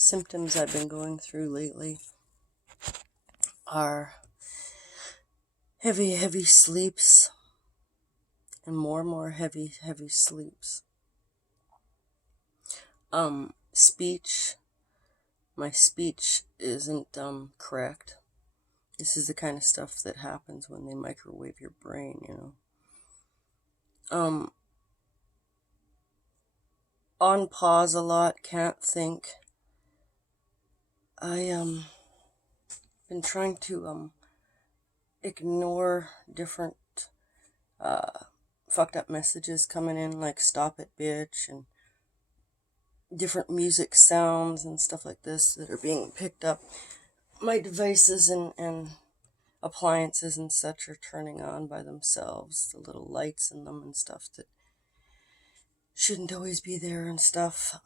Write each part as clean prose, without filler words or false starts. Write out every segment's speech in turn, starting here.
symptoms I've been going through lately are heavy sleeps and more heavy sleeps. Speech. My speech isn't correct. This is the kind of stuff that happens when they microwave your brain, you know. On pause a lot, can't think. I been trying to ignore different fucked up messages coming in, like "stop it, bitch," and different music sounds and stuff like this that are being picked up. My devices and appliances and such are turning on by themselves, the little lights in them and stuff that shouldn't always be there and stuff.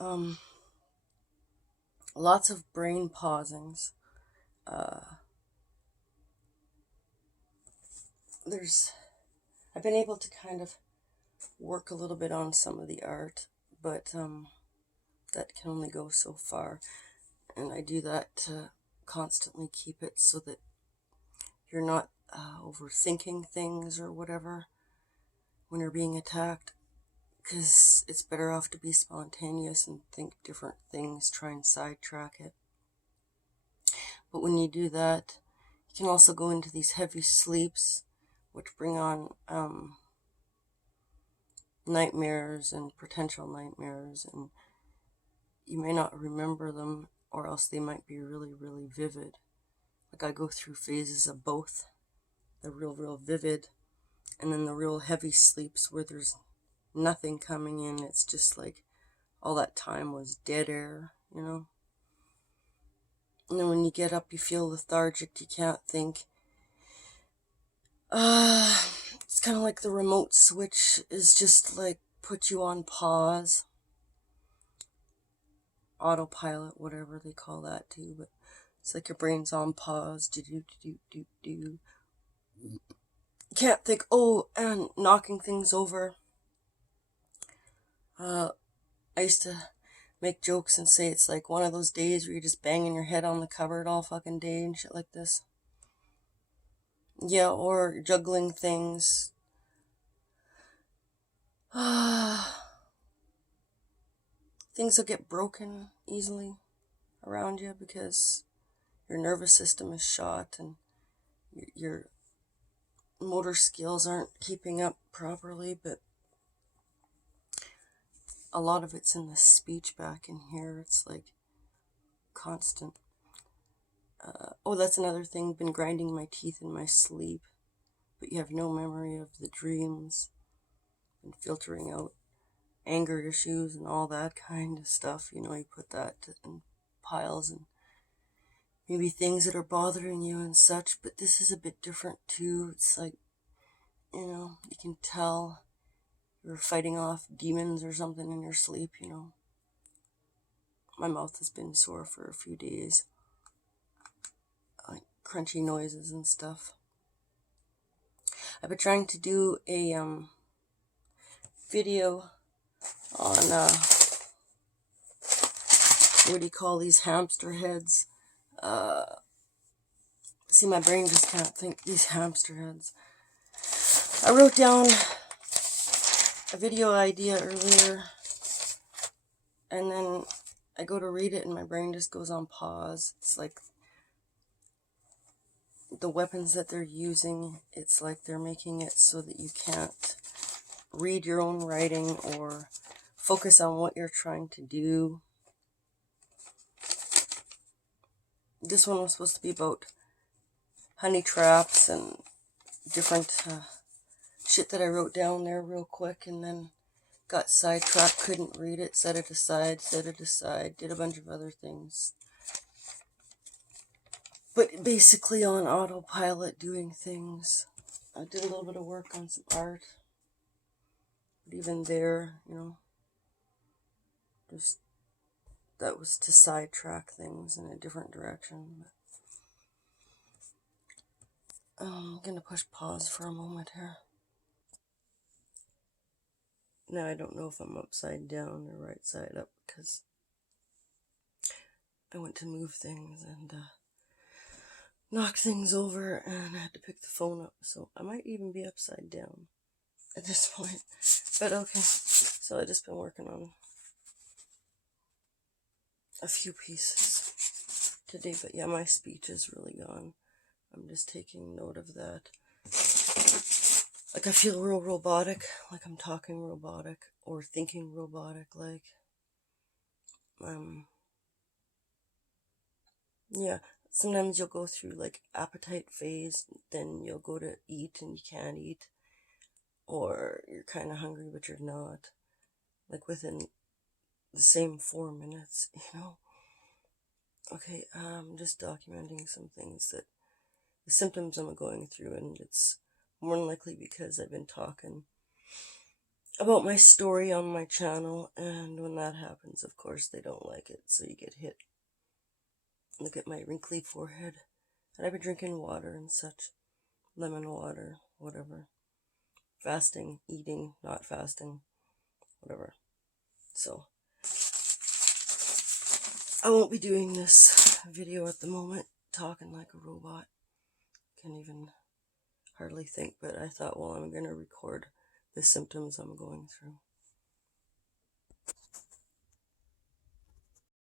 Lots of brain pausings. I've been able to kind of work a little bit on some of the art, but that can only go so far, and I do that to constantly keep it so that you're not overthinking things or whatever when you're being attacked, because it's better off to be spontaneous and think different things, try and sidetrack it. But when you do that, you can also go into these heavy sleeps, which bring on nightmares and potential nightmares, and you may not remember them, or else they might be really vivid. Like, I go through phases of both, the real vivid, and then the real heavy sleeps where there's nothing coming in. It's just like all that time was dead air, you know. And then when you get up, you feel lethargic, you can't think. It's kind of like the remote switch is just like put you on pause. Autopilot, whatever they call that too, but it's like your brain's on pause. You can't think, and knocking things over. I used to make jokes and say it's like one of those days where you're just banging your head on the cupboard all fucking day and shit like this. Yeah, or juggling things. Things will get broken easily around you because your nervous system is shot and your motor skills aren't keeping up properly, but a lot of it's in the speech back in here. It's like constant. That's another thing. Been grinding my teeth in my sleep, but you have no memory of the dreams, and filtering out anger issues and all that kind of stuff. You know, you put that in piles and maybe things that are bothering you and such, but this is a bit different too. It's like, you know, you can tell you're fighting off demons or something in your sleep, you know. My mouth has been sore for a few days. Like crunchy noises and stuff. I've been trying to do a video on what do you call these hamster heads? See, my brain just can't think. These hamster heads. I wrote down a video idea earlier, and then I go to read it and my brain just goes on pause. It's like the weapons that they're using, it's like they're making it so that you can't read your own writing or focus on what you're trying to do. This one was supposed to be about honey traps and different shit that I wrote down there real quick, and then got sidetracked, couldn't read it, set it aside, did a bunch of other things. But basically on autopilot doing things. I did a little bit of work on some art. But even there, you know, just that was to sidetrack things in a different direction. I'm going to push pause for a moment here. Now I don't know if I'm upside down or right side up because I went to move things and knock things over, and I had to pick the phone up, so I might even be upside down at this point. But okay, so I just been working on a few pieces today, but yeah, my speech is really gone. I'm just taking note of that. Like I feel real robotic, like I'm talking robotic or thinking robotic, like yeah, sometimes you'll go through like appetite phase, then you'll go to eat and you can't eat, or you're kind of hungry but you're not, like within the same 4 minutes, you know. Okay, I'm just documenting some things, that the symptoms I'm going through, and it's more than likely because I've been talking about my story on my channel, and when that happens, of course, they don't like it, so you get hit. Look at my wrinkly forehead. And I've been drinking water and such, lemon water, whatever. Fasting, eating, not fasting, whatever. So, I won't be doing this video at the moment, talking like a robot. Can't even hardly think, but I thought, well, I'm going to record the symptoms I'm going through.